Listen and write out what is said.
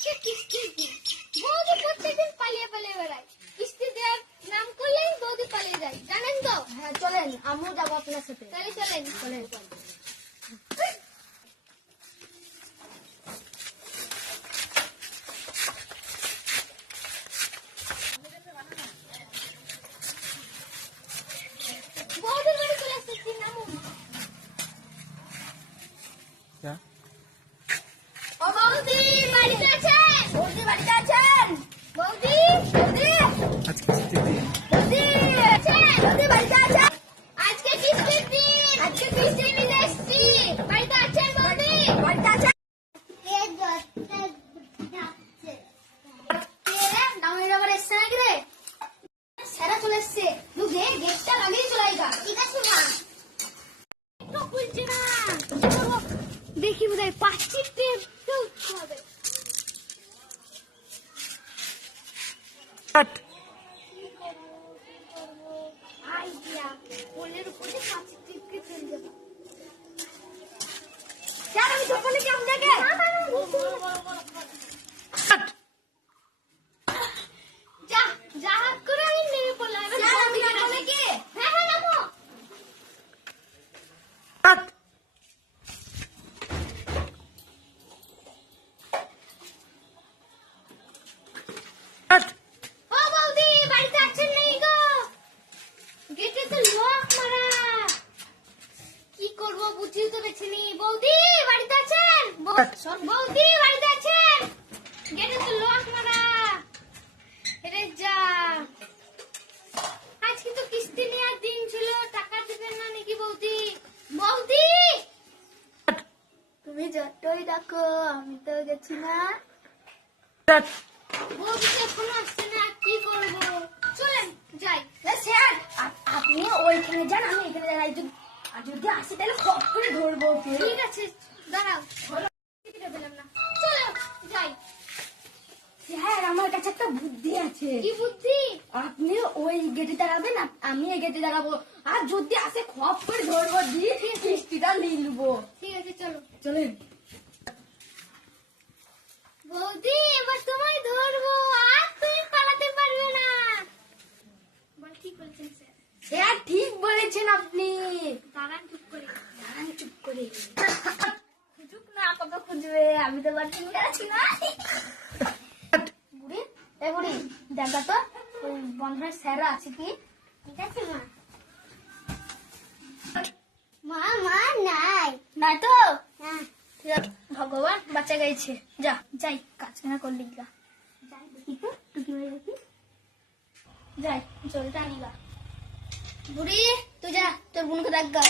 আজকে কিস্তির দিন। বৌদি প্রত্যেকদিন পালিয়ে পালিয়ে বেড়ায়। কিস্তি দেওয়ার নাম করলেই বৌদি পালিয়ে যায়, জানেন তো? হ্যাঁ চলেন, আমিও যাবো আপনার সাথে। তাহলে চলেন। বৌদির বাড়ি চলে এসেছি, নামুন। ও বৌদি, বাড়িতে আছেন? বৌদি বাড়িতে আছেন? বৌদি, বৌদি বৌদি আছেন? বৌদি বাড়িতে আছেন? আজকে কিস্তির দিন। আজকে কিস্তি নিতে এসেছি। বাড়িতে আছেন বৌদি? বাড়িতে আছেন? নামের আবার এসছে নাকি রে? স্যারা চলে এসছে। ঢুকে গেটটা লাগিয়ে চলে আইগা। ঠিক আছে মা। তো খুলছে না। দেখি বোধহয় পাঁচটি টেপ হবে। আইডিয়া, পোলের উপরে পাঁচটি টেপকে ফেলে দেবো। স্যার আমি সকালে কেমন দেখে? যা যা হাত করে আমি নেমে পড়লাম। এবার স্যার আমি বৌদিকে নামবো ডাকি। নাকি? হ্যাঁ হ্যাঁ নামো। ও বৌদি, বাড়িতে আছেন নাকি গো? গেটে তো লক মারা। কি করব বুঝিয়ে তো পারছিনি। বৌদি বাড়িতে আছেন? বৌদি বাড়িতে আছেন? গেটে তো লক মারা। রে যা, আজকে তো কিস্তি নেওয়ার দিন ছিল, টাকা দিবেন না নাকি বৌদি? বৌদি তুমি যতই ডাকো আমি তো গেছি না। বৌদি তো এখনো আসছে না, কি করব? চলেন যাই। স্যার আপনি ওইখানে যান, আমি এখানে দাঁড়াই। আর যদি আসে তাহলে খপ করে ধরবো ওকে। ঠিক আছে দাঁড়াও, টিকিটটা পেলাম না। চলো যাই। স্যার আমার কাছে একটা বুদ্ধি আছে। কি বুদ্ধি? আপনি ওই গেটে দাঁড়াবেন, আমি এই গেটে দাঁড়াবো। আর যদি আসে খপ করে ধরবো, দিয়ে কিস্তিটা নিয়ে নেবো। ঠিক আছে চলো। চলেন। বৌদি এবার তোমায় ধরবো, আর তুমি পালাতে পারবে না। বল কি বলছেন স্যার? স্যার ঠিক বলেছেন আপনি। দাঁড়ান চুপ করে। দাঁড়ান চুপ করে। খুঁজুক না, কত খুঁজবে, আমি তো বাড়ি আছি না। বুড়ি এ বুড়ি, দেখা তো ওই বন্ধনের স্যাররা আছে কি? ঠিক আছে মা। মা মা নাই। নাই তো? হ্যাঁ ভগবান বাচ্চা গাইছে। যা যাই, কাজ কেনা করলি গা। যাই দেখি তো টুকি হয়ে দেখি। যাই জলটা আনিগা। বুড়ি তুই যা, তোর বোনকে ডাক গা।